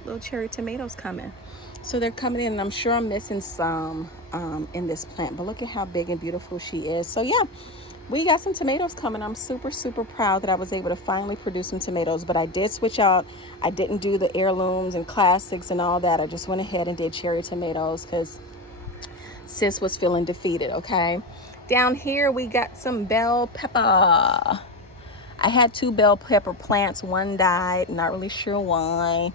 got little cherry tomatoes coming. So they're coming in, and I'm sure I'm missing some in this plant, but look at how big and beautiful she is. So yeah, we got some tomatoes coming. I'm super, super proud that I was able to finally produce some tomatoes, but I did switch out. I didn't do the heirlooms and classics and all that. I just went ahead and did cherry tomatoes because sis was feeling defeated, okay? Down here, we got some bell pepper. I had 2 bell pepper plants. One died, not really sure why.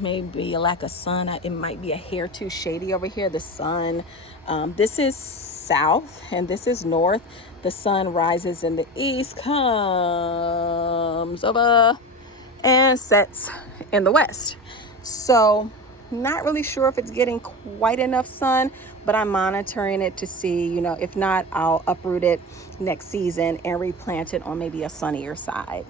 Maybe a lack of sun. It might be a hair too shady over here, the sun. This is south and this is north. The sun rises in the east, comes over and sets in the west. So not really sure if it's getting quite enough sun, but I'm monitoring it to see, you know, if not, I'll uproot it next season and replant it on maybe a sunnier side.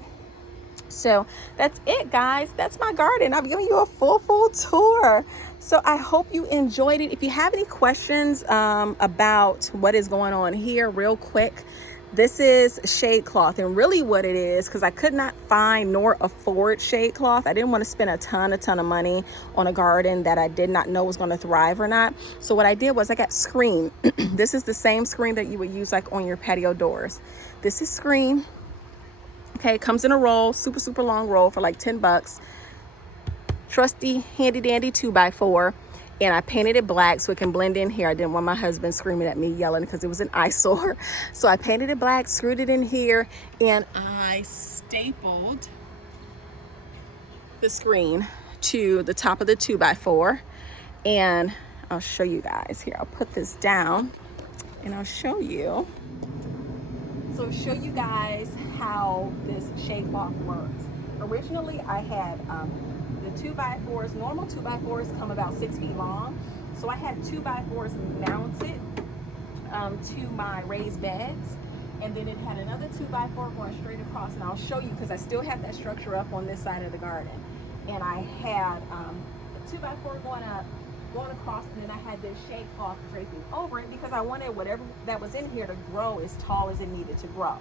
So that's it, guys. That's my garden. I've given you a full tour. So I hope you enjoyed it. If you have any questions about what is going on here, real quick, this is shade cloth, and really what it is, because I could not find nor afford shade cloth. I didn't want to spend a ton of money on a garden that I did not know was going to thrive or not. So what I did was I got screen. This is the same screen that you would use like on your patio doors. This is screen. Okay, it comes in a roll, super long roll for like 10 bucks. Trusty, handy dandy 2x4. And I painted it black so it can blend in here. I didn't want my husband screaming at me, yelling because it was an eyesore. So I painted it black, screwed it in here, and I stapled the screen to the top of the 2x4. And I'll show you guys here. I'll put this down and I'll show you. So show you guys how this shade cloth works. Originally, I had the 2x4s. Normal 2x4s come about 6 feet long. So I had 2x4s mounted to my raised beds. And then it had another 2x4 going straight across. And I'll show you because I still have that structure up on this side of the garden. And I had the 2x4 going across, and then I had this shade cloth draping over it because I wanted whatever that was in here to grow as tall as it needed to grow.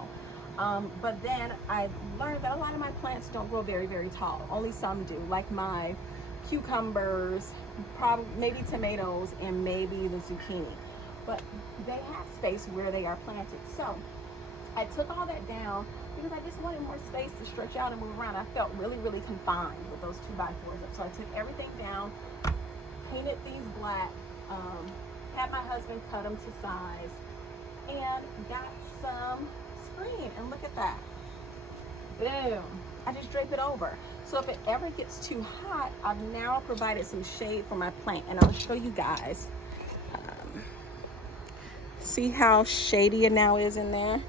But then I learned that a lot of my plants don't grow very tall. Only some do, like my cucumbers, probably maybe tomatoes, and maybe the zucchini. But they have space where they are planted. So I took all that down because I just wanted more space to stretch out and move around. I felt really confined with those 2x4s up. So I took everything down, painted these black, had my husband cut them to size, and got some screen. And look at that. Boom. I just drape it over. So if it ever gets too hot, I've now provided some shade for my plant. And I'll show you guys. See how shady it now is in there?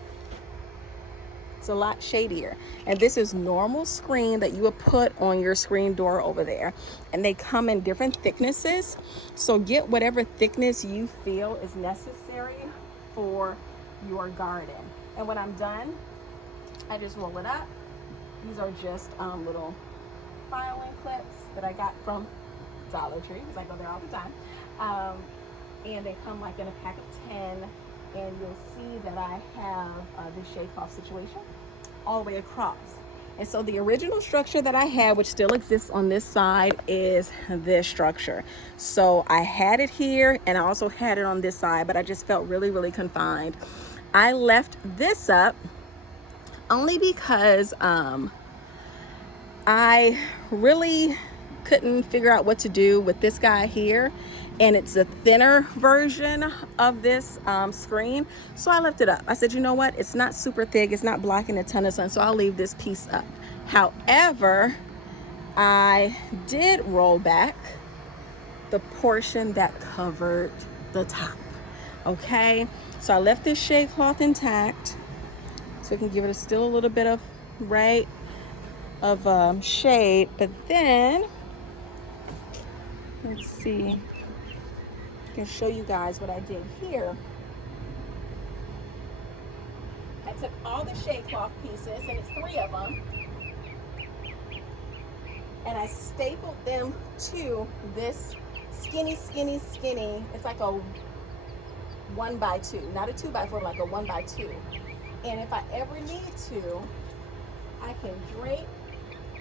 It's a lot shadier. And this is normal screen that you would put on your screen door over there. And they come in different thicknesses. So get whatever thickness you feel is necessary for your garden. And when I'm done, I just roll it up. These are just little filing clips that I got from Dollar Tree because I go there all the time. And they come like in a pack of 10. And you'll see that I have this shade cloth situation all the way across. And so the original structure that I had, which still exists on this side, is this structure. So I had it here and I also had it on this side, but I just felt really confined. I left this up only because I really couldn't figure out what to do with this guy here, and it's a thinner version of this screen, so I left it up. I said, you know what, it's not super thick, it's not blocking a ton of sun, so I'll leave this piece up. However, I did roll back the portion that covered the top. Okay, so I left this shade cloth intact so we can give it still a little bit of shade, but then let's see, I can show you guys what I did here. I took all the shade cloth pieces, and it's 3 of them, and I stapled them to this skinny. It's like a 1x2, not a 2x4, like a 1x2. And if I ever need to, I can drape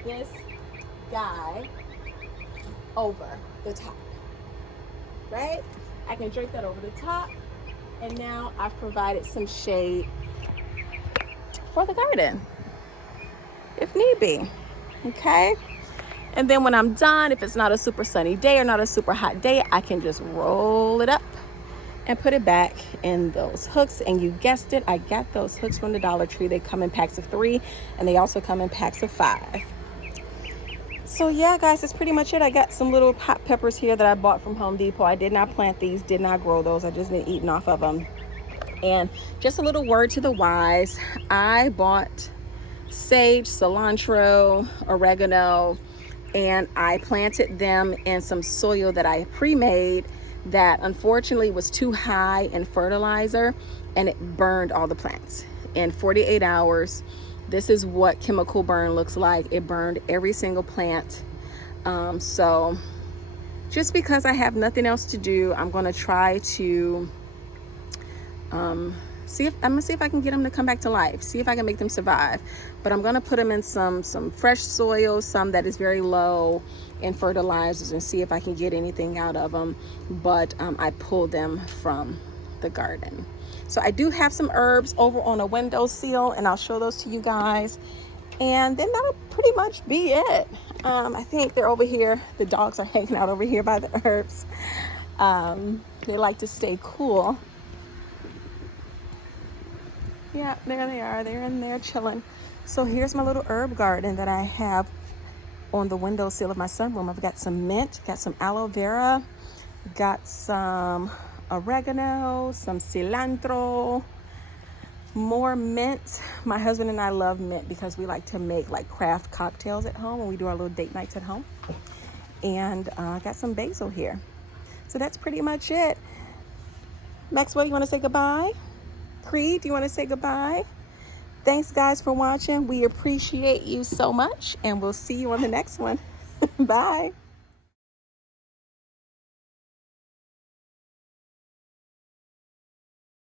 this guy over the top, right? I can drape that over the top, and now I've provided some shade for the garden if need be, okay? And then when I'm done, if it's not a super sunny day or not a super hot day, I can just roll it up and put it back in those hooks. And you guessed it, I got those hooks from the Dollar Tree. They come in packs of 3, and they also come in packs of 5. So yeah, guys, that's pretty much it. I got some little hot peppers here that I bought from Home Depot. I did not plant these, did not grow those. I just been eating off of them. And just a little word to the wise, I bought sage, cilantro, oregano, and I planted them in some soil that I pre-made that unfortunately was too high in fertilizer, and it burned all the plants in 48 hours. This is what chemical burn looks like. It burned every single plant. So just because I have nothing else to do, I'm going to try to I'm gonna see if I can get them to come back to life, see if I can make them survive. But I'm gonna put them in some fresh soil, some that is very low in fertilizers, and see if I can get anything out of them. But I pulled them from the garden. So I do have some herbs over on a windowsill, and I'll show those to you guys. And then that'll pretty much be it. I think they're over here. The dogs are hanging out over here by the herbs. They like to stay cool. Yeah, there they are. They're in there chilling. So here's my little herb garden that I have on the windowsill of my sunroom. I've got some mint, got some aloe vera, got some oregano, some cilantro, more mint. My husband and I love mint because we like to make like craft cocktails at home when we do our little date nights at home. And got some basil here. So that's pretty much it. Maxwell, you want to say goodbye? Creed, do you want to say goodbye? Thanks, guys, for watching. We appreciate you so much, and we'll see you on the next one. Bye.